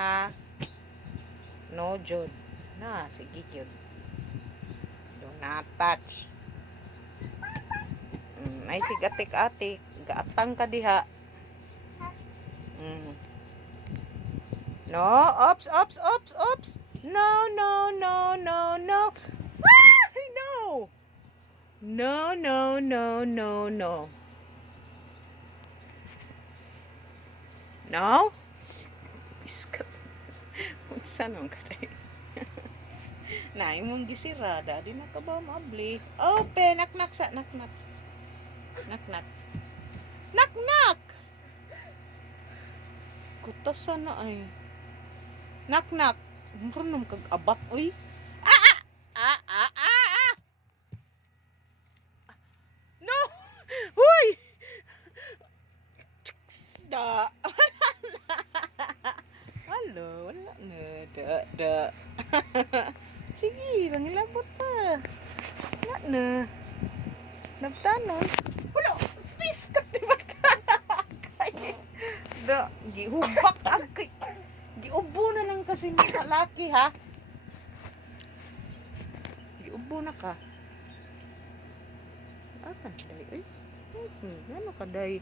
ha. No jud. Na, sige jud. Do not touch. Ay sig atik-atik. Gaatang ka diha. No, ops, ops, ops, ops. No, no, no, no, no. Ah, no. No, no, no, no, no. No? Iskat. Saan ang katay? Na, imong gisirada. Di na ka ba mabli? Open. Nak-nak sa. Nak-nak. Nak-nak. Nak-nak! Kutasan na ay. Nak-nak. Marunong kag abat. Uy. Ah! Ah! Ah! Ah! Ah! No! Uy! Da. Halo, wala na. Da. Sige, langilabot pa. Wala na. Nabtanon. Wala. Piskat di ba ka? Da. Gihubak agay. Giubo na lang kasi mga laki ha. Giubo na ka. Ah, kaday. Ay. Ano kaday?